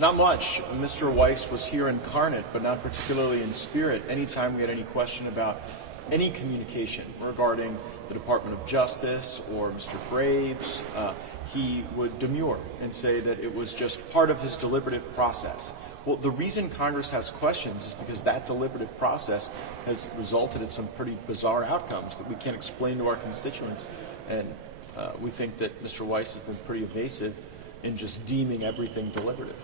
Not much. Mr. Weiss was here incarnate, but not particularly in spirit. Anytime we had any question about any communication regarding the Department of Justice or Mr. Graves, he would demur and say that it was just part of his deliberative process. Well, the reason Congress has questions is because that deliberative process has resulted in some pretty bizarre outcomes that we can't explain to our constituents. And we think that Mr. Weiss has been pretty evasive in just deeming everything deliberative.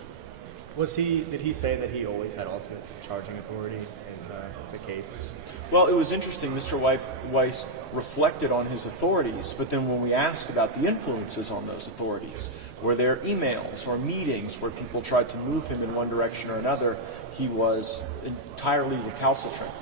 Did he say that he always had ultimate charging authority in the case? Well, it was interesting. Mr. Weiss reflected on his authorities, but then when we asked about the influences on those authorities, were there emails or meetings where people tried to move him in one direction or another, he was entirely recalcitrant.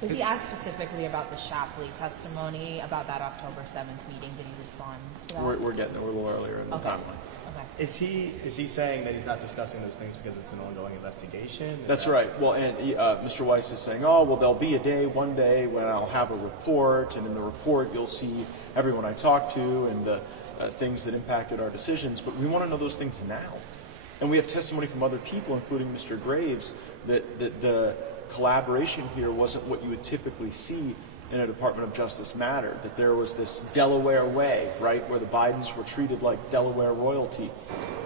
Was he asked specifically about the Shapley testimony, about that October 7th meeting? Did he respond to that? We're getting there. We're a little earlier in the timeline. Okay. Is he saying that he's not discussing those things because it's an ongoing investigation? That's right. Well, and Mr. Weiss is saying, oh, well, there'll be a day, one day, when I'll have a report, and in the report you'll see everyone I talked to and the things that impacted our decisions, but we want to know those things now. And we have testimony from other people, including Mr. Graves, that the collaboration here wasn't what you would typically see in a Department of Justice matter, that there was this Delaware way, right, where the Bidens were treated like Delaware royalty.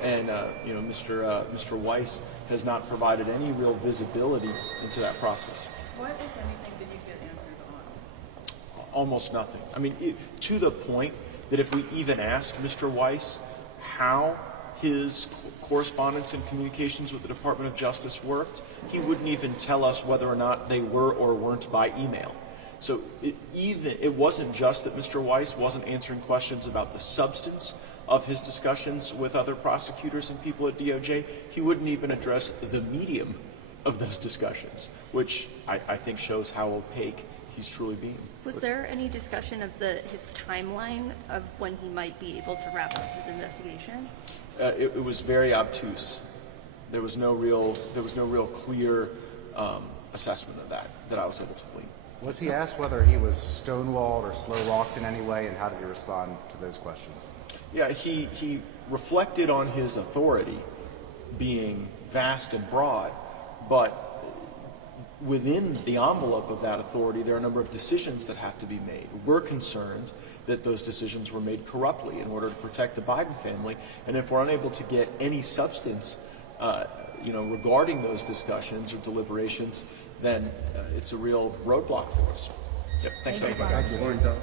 And, Mr. Weiss has not provided any real visibility into that process. What, if anything, did you get answers on? Almost nothing. I mean, to the point that if we even asked Mr. Weiss how his correspondence and communications with the Department of Justice worked, he wouldn't even tell us whether or not they were or weren't by email. So it wasn't just that Mr. Weiss wasn't answering questions about the substance of his discussions with other prosecutors and people at DOJ, he wouldn't even address the medium of those discussions, which I think shows how opaque he's truly being. Was there any discussion of his timeline of when he might be able to wrap up his investigation? It was very obtuse. There was no real clear assessment of that I was able to glean. Was he asked whether he was stonewalled or slow-walked in any way, and how did he respond to those questions? Yeah, he reflected on his authority being vast and broad, but within the envelope of that authority, there are a number of decisions that have to be made. We're concerned that those decisions were made corruptly in order to protect the Biden family, and if we're unable to get any substance regarding those discussions or deliberations, then it's a real roadblock for us. Yep. Thanks, everybody. Thank you.